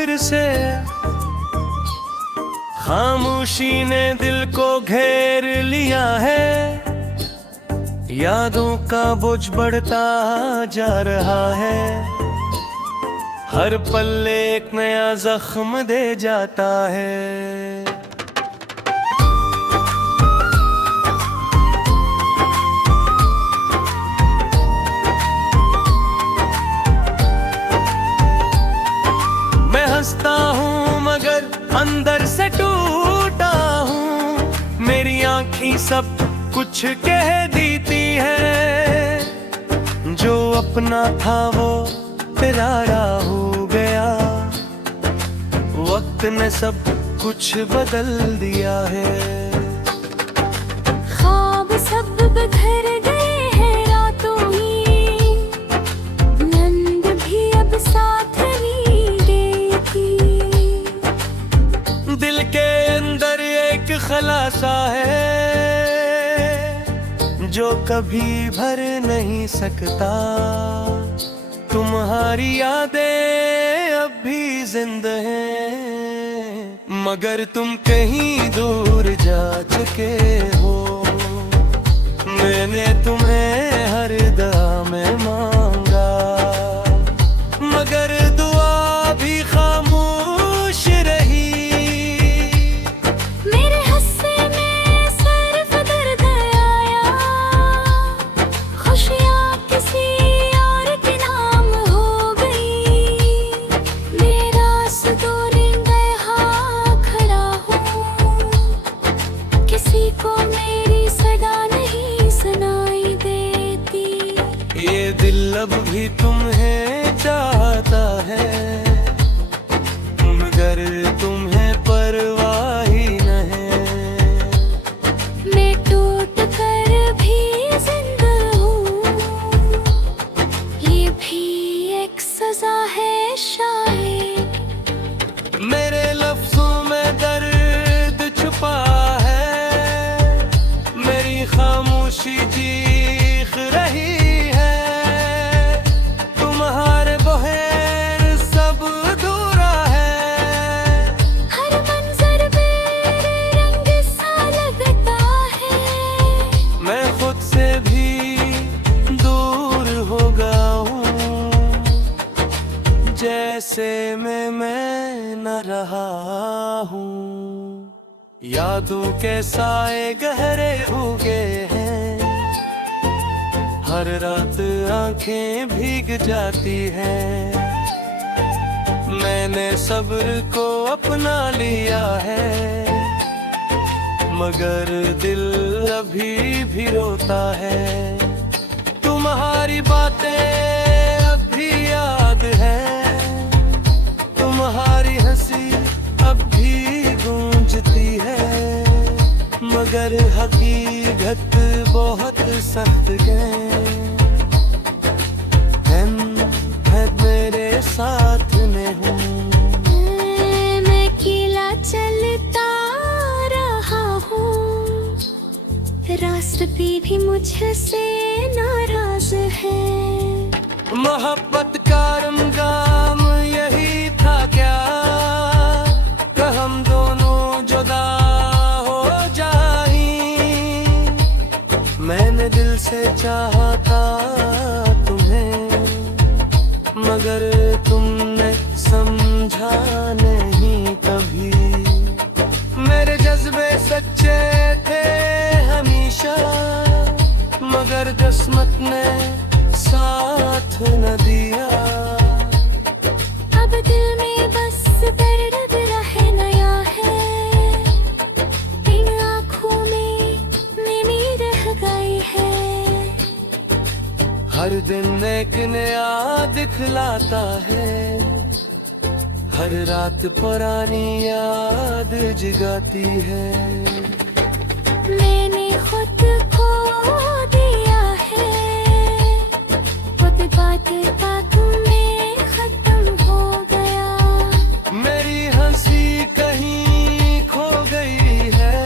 फिर से खामोशी ने दिल को घेर लिया है। यादों का बोझ बढ़ता जा रहा है। हर पल एक नया जख्म दे जाता है। मैं हंसता हूँ मगर अंदर से टूटा हूँ। मेरी आँखें सब कुछ कह देती है। जो अपना था वो पिराया हो गया। वक्त ने सब कुछ बदल दिया है। ख्वाब सब बिखर गए हैं रातों ही। नींद भी अब साथ नहीं देती। दिल के अंदर एक खलासा है जो कभी भर नहीं सकता। तुम्हारी यादें अब भी जिंदा हैं, मगर तुम कहीं दूर जा चुके हो। मैंने तुम्हें हर दुआ में मांगा, मगर दुआ भी खामोश रही। मेरे हंसने में सिर्फ दर्द आया। खुशियाँ किसी और के नाम हो गई। मेरा सुदूर यहाँ खड़ा हूँ। किसी को मेरी सदा नहीं सुनाई देती। ये दिल अब भी तुम्हें चाहता है, मगर तुम्हें परवाह ही न है। मैं टूट कर भी जिंदा हूँ। ये भी एक सजा है शायद। मेरे लफ्जों में दर्द छुपा है। मेरी खामोशी चीख रही है। तुम्हारे बहर सब अधूरा है। हर मंजर मेरे रंग सा लगता है। मैं खुद से भी दूर हो गया हूँ। जैसे मैं न रहा हूँ। यादों के साए गहरे हो गए हैं। हर रात आंखें भीग जाती हैं। मैंने सब्र को अपना लिया है, मगर दिल अभी भी रोता है। तुम्हारी बातें अब भी याद है। तुम्हारी हंसी अब भी गूंजती है, मगर हकीकत बहुत सख्त है। मेरे साथ में हूँ। मैं अकेला चलता रहा हूँ। रास्ते भी मुझसे नाराज है। मोहब्बत का रमगाम यही था क्या, कि हम दोनों जुदा हो जाएं। मैंने दिल से चाहा था तुम्हें, मगर तुमने समझा नहीं कभी। मेरे जज्बे सच्चे थे हमेशा, मगर किस्मत ने साथ न दिया। अब दिल में बस दर्द रह गया है। इन आँखों में नमी रह गई है। हर दिन एक नया दिखलाता है। हर रात पुरानी याद जगाती है। मैंने खुद खो दिया है। खुद बात बात में खत्म हो गया। मेरी हंसी कहीं खो गई है,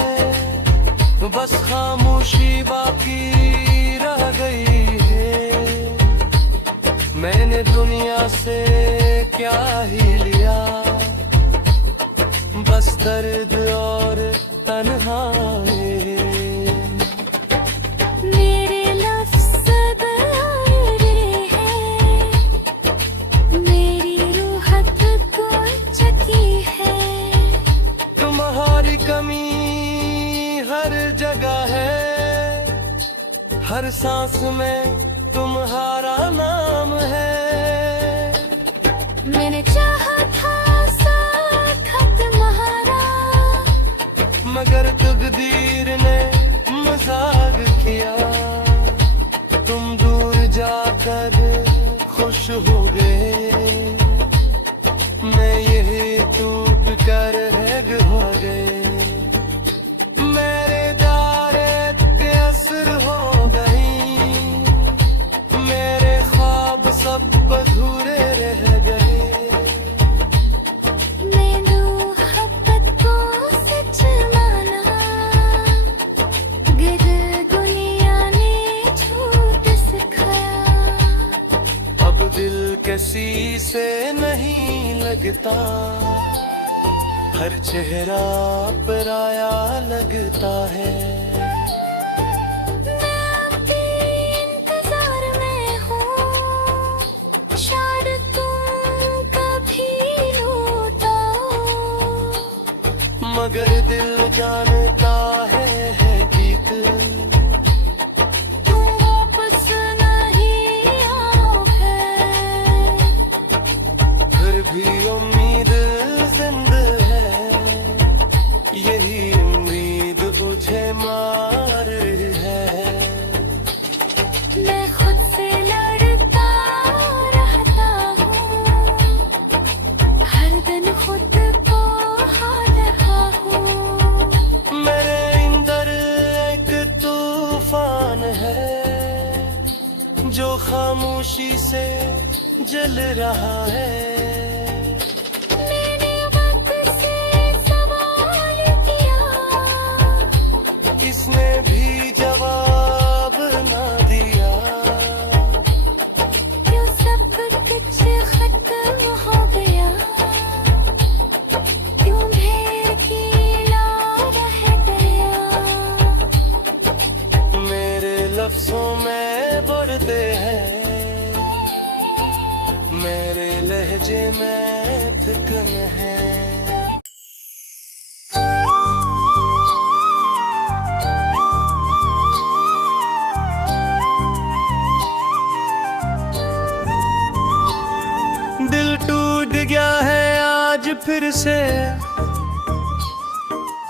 बस खामोशी बाकी रह गई है। मैंने दुनिया से क्या ही लिया, दर्द और तन्हाई। मेरे लफ्ज़ बयारे हैं, मेरी रूह को चकी है। तुम्हारी कमी हर जगह है, हर सांस में तुम्हारा नाम है। मैंने चाहा था साथ तुम्हारा, मगर तकदीर ने मजाक किया। तुम दूर जाकर खुश हो गए, मैं यही टूट कर हो गए। मेरे दारे के असर हो गई, मेरे ख्वाब सब अधूरे रह गए। मैंने मोहब्बत को सच माना, गिर दुनिया ने झूठ सिखाया। अब दिल किसी से नहीं लगता, हर चेहरा पराया लगता है। मैं आपके इंतजार में हूँ, शायद तुम कभी लौट आओ। मगर दिल जानता है गीत, तुम वापस नहीं आओगे। फिर भी उम्मीद जिंदा है, यही उम्मीद मुझे मार है। मैं खुद से लड़ता रहता हूँ, हर दिन खुद को हार रहा हूँ। मेरे अंदर एक तूफान है, जो खामोशी से जल रहा है। मैंने वक्त से सवाल किया, इसने भी जवाब ना दिया। क्यों सब कुछ खत्म हो गया, क्यों मेरे कीड़ा रह गया। मेरे लफ्जों में बढ़ते हैं, मेरे लहजे में थिकन है। दिल टूट गया है आज फिर से,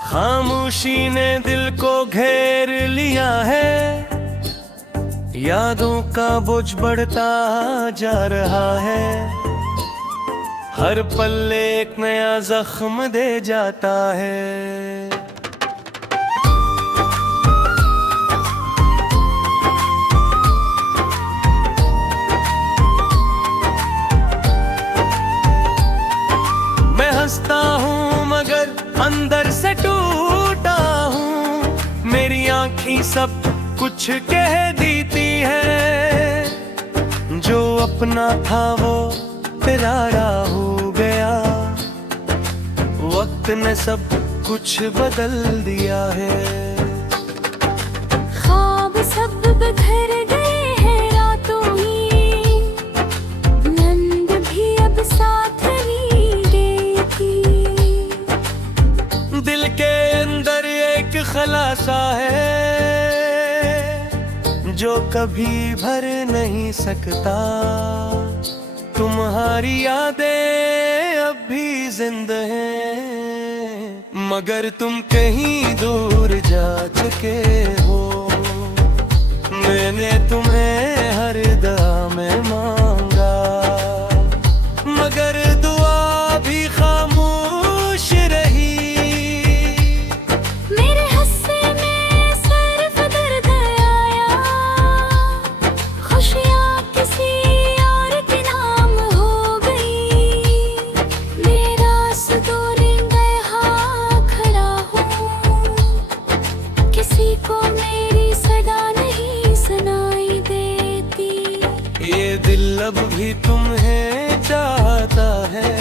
खामोशी ने दिल को घेर लिया है। यादों का बोझ बढ़ता जा रहा है, हर पल एक नया जख्म दे जाता है। मैं हंसता हूँ मगर अंदर से टूटा हूँ, मेरी आँखें सब कुछ कह देती है। जो अपना था वो पिराया हो गया, वक्त ने सब कुछ बदल दिया है। ख्वाब सब बिखर गए हैं रातों ही, नंद भी अब साथ नहीं देती। दिल के अंदर एक खलासा है, जो कभी भर नहीं सकता। तुम्हारी यादें अब भी जिंदा हैं, मगर तुम कहीं दूर जा चुके हो। मैंने तुम्हें हर दुआ में मांगा, मगर दुआ भी खामोश रही। मेरे हंसने में सिर्फ दर्द आया, खुशियाँ किसी और के नाम हो गई। मेरा सुदूर यहाँ खड़ा हूँ, किसी को मेरी सदा नहीं सुनाई देती। ये दिल अब भी तुम्हें चाहता है,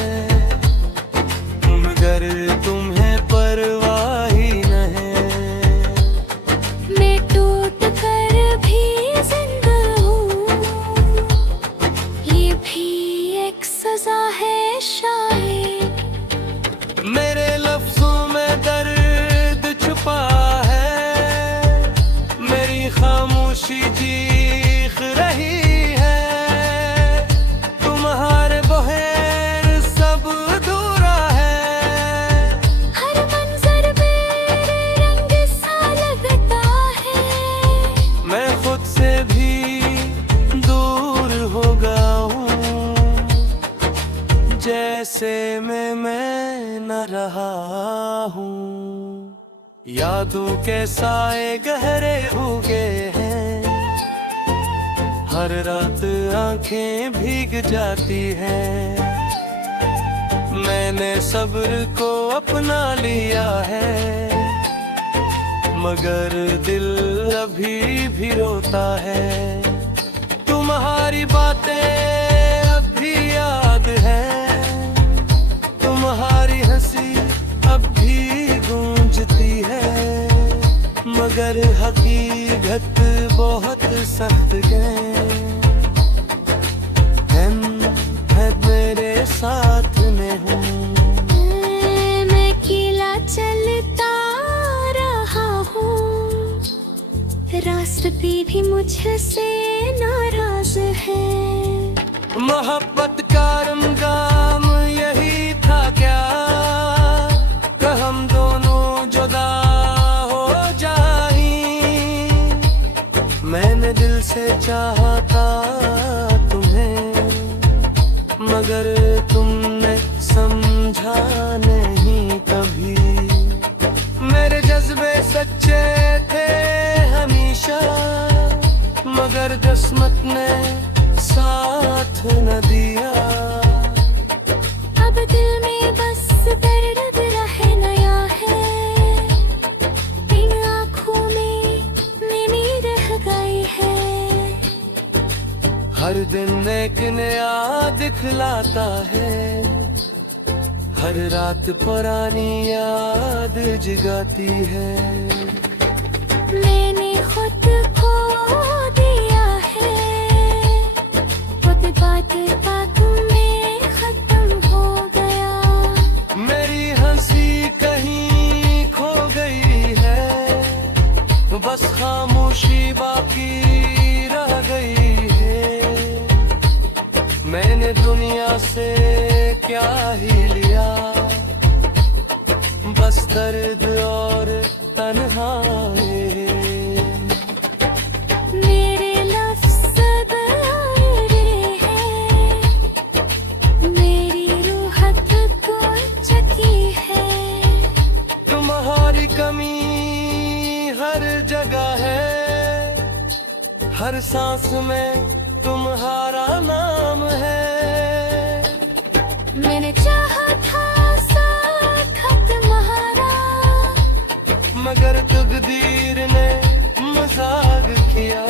मगर तुम्हें मेरे लफ्जों में दर्द छुपा है, मेरी खामोशी चीख रही है। तुम्हारे बगैर सब अधूरा है। हर मंजर मेरे रंग सा लगता है। मैं खुद से भी दूर हो गया हूँ, जैसे मैं न रहा हूँ। यादों के साए गहरे हो गए हैं, हर रात आंखें भीग जाती हैं। मैंने सब्र को अपना लिया है, मगर दिल अभी भी रोता है। तुम्हारी बातें अब भी याद है, तुम्हारी हंसी अब भी गूंजती है। मगर हकीकत बहुत सख्त है मेरे साथ में हूँ। मैं अकेला चलता रहा हूँ, रास्ते भी मुझसे नाराज है। मोहब्बत का रमगाम यही था क्या, कि हम दोनों जुदा हो जाएं। मैंने दिल से चाहा था तुम्हें, मगर तुमने समझा नहीं कभी। मेरे जज्बे सच्चे थे हमेशा, मगर किस्मत ने साथ न दिया। अब दिल में बस दर्द रह नया है, इन आँखों में नींद रह गई है। हर दिन एक नया दिखलाता है, हर रात पुरानी याद जगाती है। मैंने खुद खो दिया है, खुद बात बात में खत्म हो गया। मेरी हंसी कहीं खो गई है, बस खामोशी बाकी रह गई है। मैंने दुनिया से क्या ही लिया, बस दर्द और तन्हाई। मेरे लफ्ज़ बयारे हैं, मेरी रूह को चकी है। तुम्हारी कमी हर जगह है, हर सांस में तुम्हारा नाम है। मैंने चाहा था साथ तुम्हारा, मगर तकदीर ने मजाक किया।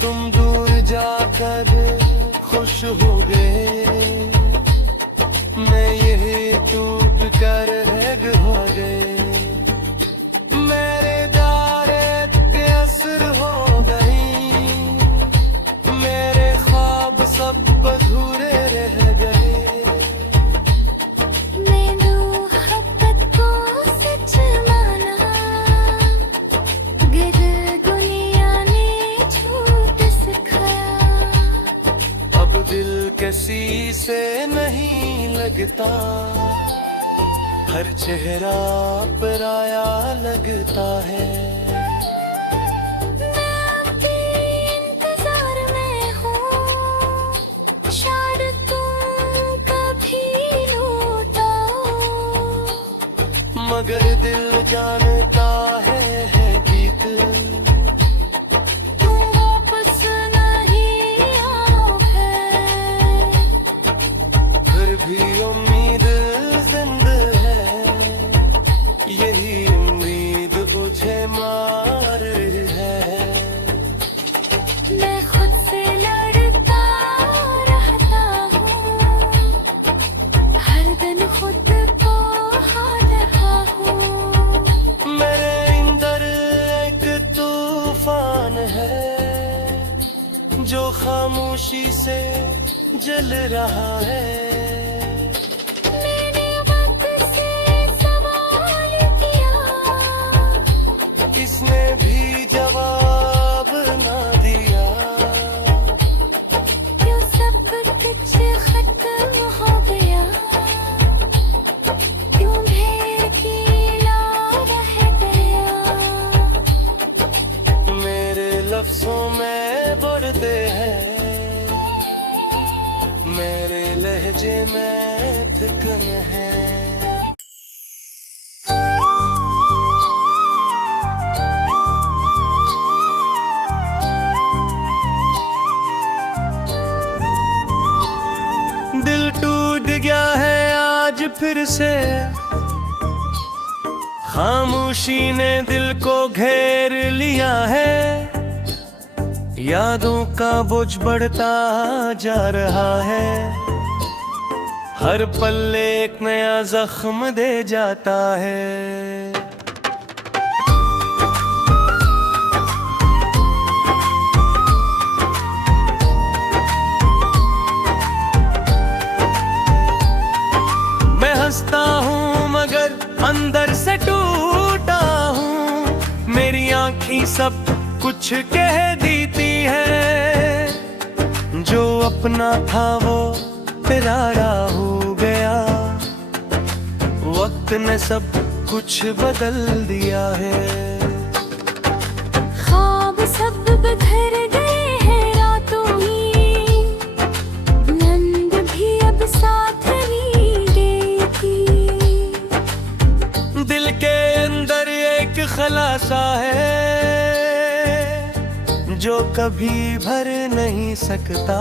तुम दूर जाकर खुश हो गए, मैं यही टूट कर हो गए। मेरे दारे के असर हो गई, मेरे ख्वाब सब अधूरे रह गए। मैंने मोहब्बत को सच माना, गर दुनिया ने झूठ सिखाया। अब दिल किसी से नहीं लगता, हर चेहरा पराया लगता है। मैं आपके इंतजार में हूँ, शायद तुम कभी लौटो। मगर दिल जानता है गीत, तुम वापस नहीं आओगे। फिर भी उम्मीद जिंदा है, यही उम्मीद मुझे मार है। मैं खुद से लड़ता रहता हूँ, हर दिन खुद को हार रहा हूँ। मेरे अंदर एक तूफान है, जो खामोशी से जल रहा है। मैंने वक्त फिर से खामोशी ने दिल को घेर लिया है, यादों का बोझ बढ़ता जा रहा है, हर पल एक नया जख्म दे जाता है। मैं हंसता हूँ मगर अंदर से टूटा हूँ, मेरी आँखें सब कुछ कह देती है, जो अपना था वो पिराया हो गया, वक्त ने सब कुछ बदल दिया है। ख्वाब सब बिखर गए हैं रातों ही, नींद भी अब साथ नहीं देती, दिल के अंदर एक खलासा है, जो कभी भर नहीं सकता,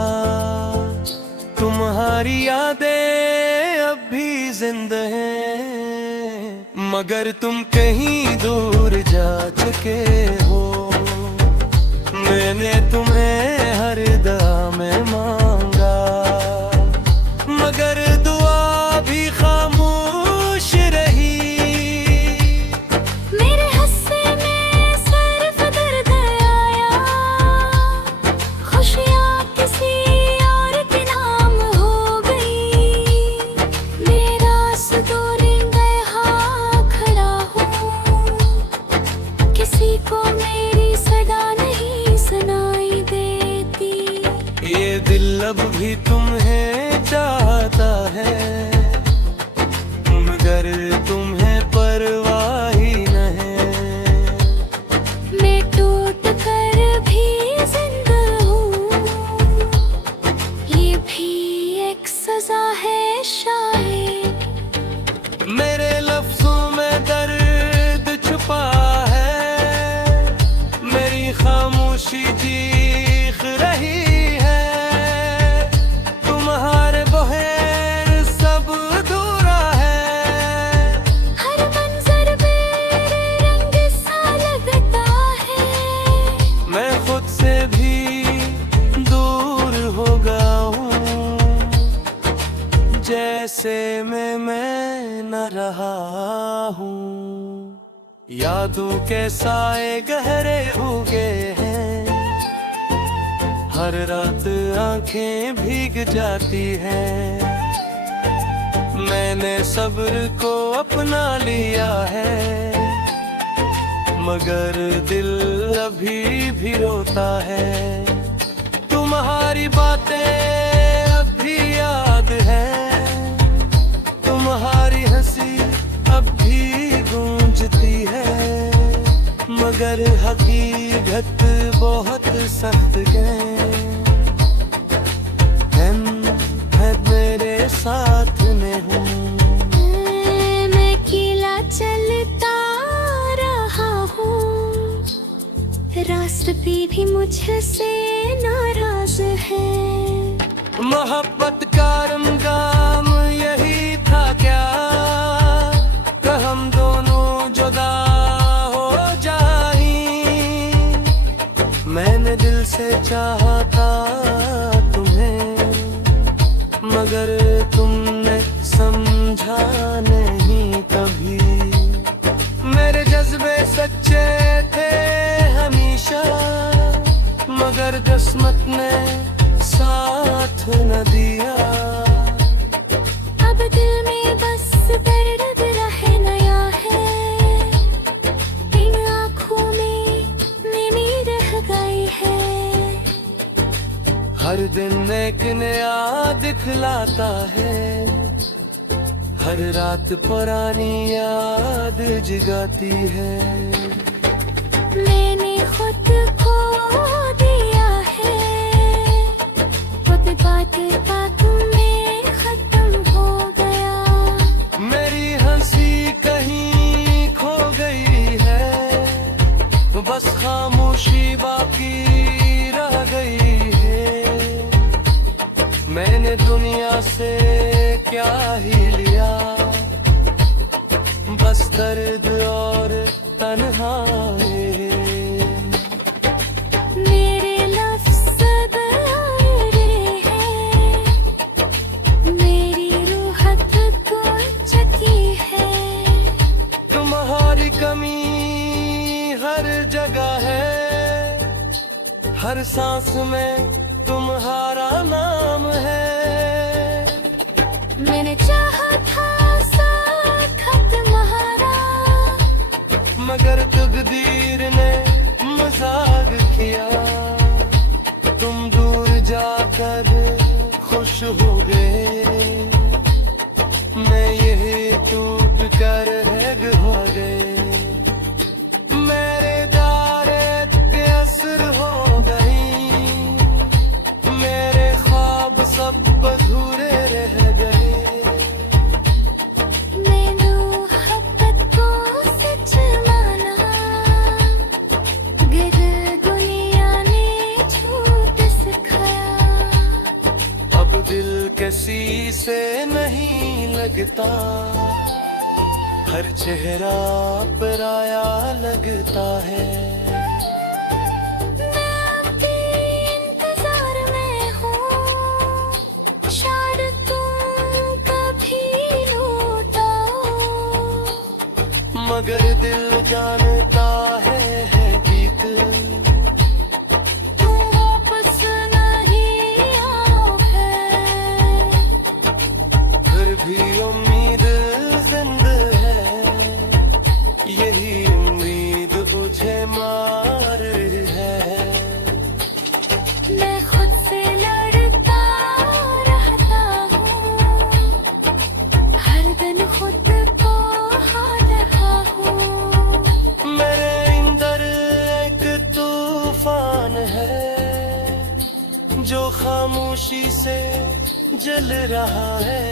तुम्हारी यादें अब भी जिंदा हैं, मगर तुम कहीं दूर जा चुके हो, मैंने तुम्हें हर दुआ में मांगा, मगर दुआ भी खामोश रही। मेरे हंसने में सिर्फ दर्द आया, खुशियाँ किसी और के नाम हो गई, मेरा सुदूर यहाँ खड़ा हूँ, किसी को मेरी सदा नहीं सुनाई देती, ये दिल अब भी तुम्हें चाहता है, मगर तुम्हें परवाह ही नहीं। मैं टूट कर भी जिंदा हूँ, ये भी एक सजा है शायद। मेरे लफ्जों में दर्द छुपा है, मेरी खामोशी चीख रही है, तुम्हारे बहर सब अधूरा है, हर मंजर मेरे रंग सा लगता है, मैं खुद से भी दूर हो गया हूँ, जैसे मैं न रहा हूँ, यादों के साए गहरे हो गए हैं, हर रात आंखें भीग जाती हैं, मैंने सब्र को अपना लिया है, मगर दिल अभी भी रोता है, तुम्हारी बातें अब भी याद है, तुम्हारी हंसी अब भी गूंजती है, मगर हकीकत बहुत सख्त है, मेरे साथ में हूँ, मैं अकेला चलता रहा हूँ, रास्ते भी मुझसे नाराज है, मोहब्बत का रमगाम यही था क्या, कि हम दोनों जुदा हो जाएं, मैंने दिल से चाहा था तुम्हें, मगर तुमने समझा नहीं कभी, मेरे जज्बे सच्चे थे हमेशा, मगर किस्मत ने साथ न दिया, अब दिल में बस दर्द रह नया है, इन आँखों में नींद रह गई है, हर दिन एक नया दिखलाता है, हर रात पुरानी याद जगाती है, मैंने खुद खो दिया है, खुद बात बात में खत्म हो गया, मेरी हंसी कहीं खो गई है, बस खामोशी बाकी रह गई है, मैंने दुनिया से क्या ही लिया, दर्द और तन्हाई। मेरे लफ्ज़ बयारे हैं, मेरी रूह को चकी है। तुम्हारी कमी हर जगह है, हर सांस में तुम्हारा नाम है। मैंने चाहा था साथ तुम्हारा, मगर तकदीर ने मजाक किया। तुम दूर जाकर खुश हो गए, मैं यही टूट कर हैग हो गए। मेरे दारे के असर हो गई, मेरे ख्वाब सब अधूरे रह गए। मैंने मोहब्बत को सच माना, गर दुनिया ने झूठ सिखाया। अब दिल किसी से नहीं लगता, हर चेहरा पराया लगता है। मैं आपके इंतजार में हूँ, शायद तुम कभी लौट आओ। मगर दिल जानता है गीत, तुम वापस नहीं आओगे। फिर भी उम्मीद जिंदा है, यही उम्मीद मुझे मार है। मैं खुद से लड़ता रहता हूँ, हर दिन खुद को हार रहा हूँ। मेरे अंदर एक तूफान है, जो खामोशी से जल रहा है।